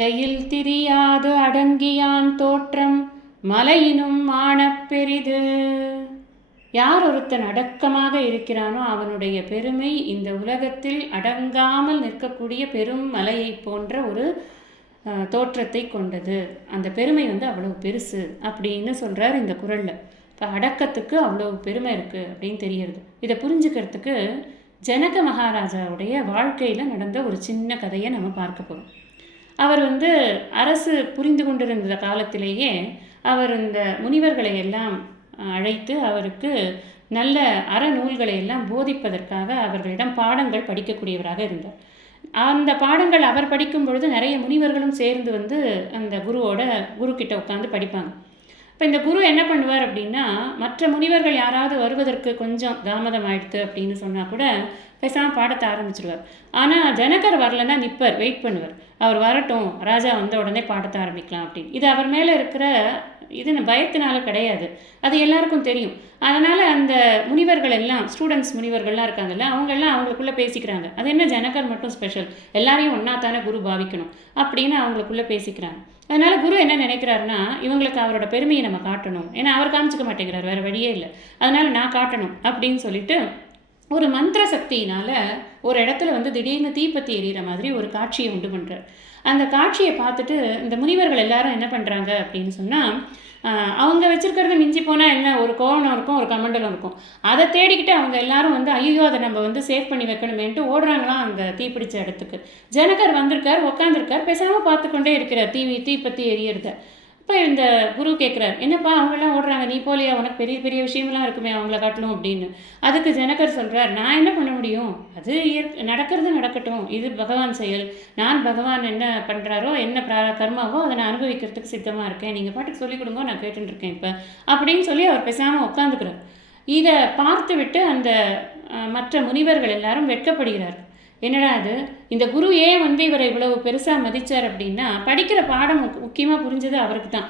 இடையில் திரியாது அடங்கியான் தோற்றம் மலையினும் ஆணப் பெரிது. யார் ஒருத்தன் அடக்கமாக இருக்கிறானோ அவனுடைய பெருமை இந்த உலகத்தில் அடங்காமல் நிற்கக்கூடிய பெரும் மலையை போன்ற ஒரு தோற்றத்தை கொண்டது. அந்த பெருமை அவ்வளவு பெருசு அப்படின்னு சொல்கிறார் இந்த குறளில். இப்போ அடக்கத்துக்கு அவ்வளோ பெருமை இருக்குது அப்படின்னு தெரியுது. இதை புரிஞ்சுக்கிறதுக்கு ஜனக மகாராஜாவுடைய வாழ்க்கையில் நடந்த ஒரு சின்ன கதையை நம்ம பார்க்க போகிறோம். அவர் அரசு புரிந்து கொண்டிருந்த காலத்திலேயே அவர் இந்த முனிவர்களை எல்லாம் அழைத்து அவருக்கு நல்ல அறநூல்களை எல்லாம் போதிப்பதற்காக அவர்களிடம் பாடங்கள் படிக்கக்கூடியவராக இருந்தார். அந்த பாடங்கள் அவர் படிக்கும் பொழுது நிறைய முனிவர்களும் சேர்ந்து அந்த குரு கிட்ட உட்காந்து படிப்பாங்க. இப்போ இந்த குரு என்ன பண்ணுவார் அப்படின்னா, மற்ற முனிவர்கள் யாராவது வருவதற்கு கொஞ்சம் தாமதம் ஆயிடுத்து அப்படின்னு சொன்னால் கூட பேசாமல் பாடத்தை ஆரம்பிச்சிடுவார். ஆனால் ஜனகர் வரலன்னா நிற்பர், வெயிட் பண்ணுவார். அவர் வரட்டும், ராஜா வந்த உடனே பாடத்தை ஆரம்பிக்கலாம் அப்படின்னு. இது அவர் மேலே இருக்கிற பயத்தினால கிடையாது, அது எல்லாருக்கும் தெரியும். அதனால் அந்த முனிவர்கள் எல்லாம் ஸ்டூடெண்ட்ஸ் முனிவர்கள்லாம் இருக்காங்கல்ல, அவங்கெல்லாம் அவங்களுக்குள்ளே பேசிக்கிறாங்க. அது என்ன ஜனகர் மட்டும் ஸ்பெஷல், எல்லாரையும் ஒன்றா தானே குரு பாவிக்கணும் அப்படின்னு அவங்களுக்குள்ளே பேசிக்கிறாங்க. அதனால் குரு என்ன நினைக்கிறாருன்னா, இவங்களுக்கு அவரோட பெருமையை நம்ம காட்டணும். ஏன்னா அவர் காமிச்சிக்க மாட்டேங்கிறார், வேறு வழியே இல்லை. அதனால் நான் காட்டணும் அப்படின்னு சொல்லிட்டு ஒரு மந்திர சக்தியினால் ஒரு இடத்துல திடீர்னு தீப்பத்தி எரியிற மாதிரி ஒரு காட்சியை உண்டு பண்ணுறார். அந்த காட்சியை பார்த்துட்டு இந்த முனிவர்கள் எல்லாரும் என்ன பண்ணுறாங்க அப்படின்னு சொன்னால், அவங்க வச்சுருக்கிறது மிஞ்சி போனால் என்ன, ஒரு கோவணம் இருக்கும், ஒரு கமண்டலம் இருக்கும். அதை தேடிக்கிட்டு அவங்க எல்லாரும் ஐயோ அதை நம்ம சேவ் பண்ணி வைக்கணுமேன்ட்டு ஓடுறாங்களாம் அந்த தீப்பிடிச்ச இடத்துக்கு. ஜனகர் வந்திருக்கார், உட்காந்துருக்கார், பேசாமல் பார்த்துக்கொண்டே இருக்கிறார் தீப்பத்தி எரியறத. இப்போ இந்த குரு கேட்குறார், என்னப்பா அவங்கெல்லாம் ஓடுறாங்க, நீ போலியா, உனக்கு பெரிய பெரிய விஷயம்லாம் இருக்குமே அவங்கள காட்டணும் அப்படின்னு. அதுக்கு ஜனகர் சொல்கிறார், நான் என்ன பண்ண முடியும், அது நடக்கிறது நடக்கட்டும், இது பகவான் செயல். நான் பகவான் என்ன பண்ணுறாரோ, என்ன கர்மாவோ அதை நான் அனுபவிக்கிறதுக்கு சித்தமாக இருக்கேன். நீங்கள் பாட்டுக்கு சொல்லிக் கொடுங்க, நான் கேட்டுருக்கேன் இப்போ அப்படின்னு சொல்லி அவர் பேசாமல் உட்காந்துக்கிறார். இதை பார்த்து விட்டு அந்த மற்ற முனிவர்கள் எல்லாரும் வெட்கப்படுகிறார். என்னடா அது, இந்த குரு ஏன் இவரை இவ்வளவு பெருசாக மதித்தார் அப்படின்னா, படிக்கிற பாடம் முக்கியமாக புரிஞ்சது அவருக்கு தான்.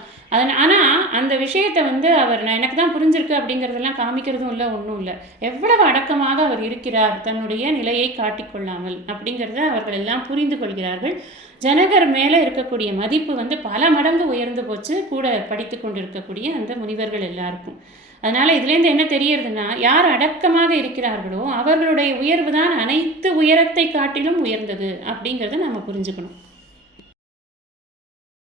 ஆனால் அந்த விஷயத்தை அவர் எனக்கு தான் புரிஞ்சிருக்கு அப்படிங்கிறதெல்லாம் காமிக்கிறதும் இல்லை, ஒன்றும் இல்லை. எவ்வளவு அடக்கமாக அவர் இருக்கிறார், தன்னுடைய நிலையை காட்டிக்கொள்ளாமல் அப்படிங்கிறத அவர்கள் எல்லாம் புரிந்து கொள்கிறார்கள். ஜனகர் மேலே இருக்கக்கூடிய மதிப்பு பல மடங்கு உயர்ந்து போச்சு, கூட படித்து கொண்டிருக்கக்கூடிய அந்த முனிவர்கள் எல்லாருக்கும். அதனால் இதுலேருந்து என்ன தெரியறதுன்னா, யார் அடக்கமாக இருக்கிறார்களோ அவர்களுடைய உயர்வு தான் அனைத்து உயரத்தை காட்டிலும் உயர்ந்தது அப்படிங்கிறத நம்ம புரிஞ்சுக்கணும்.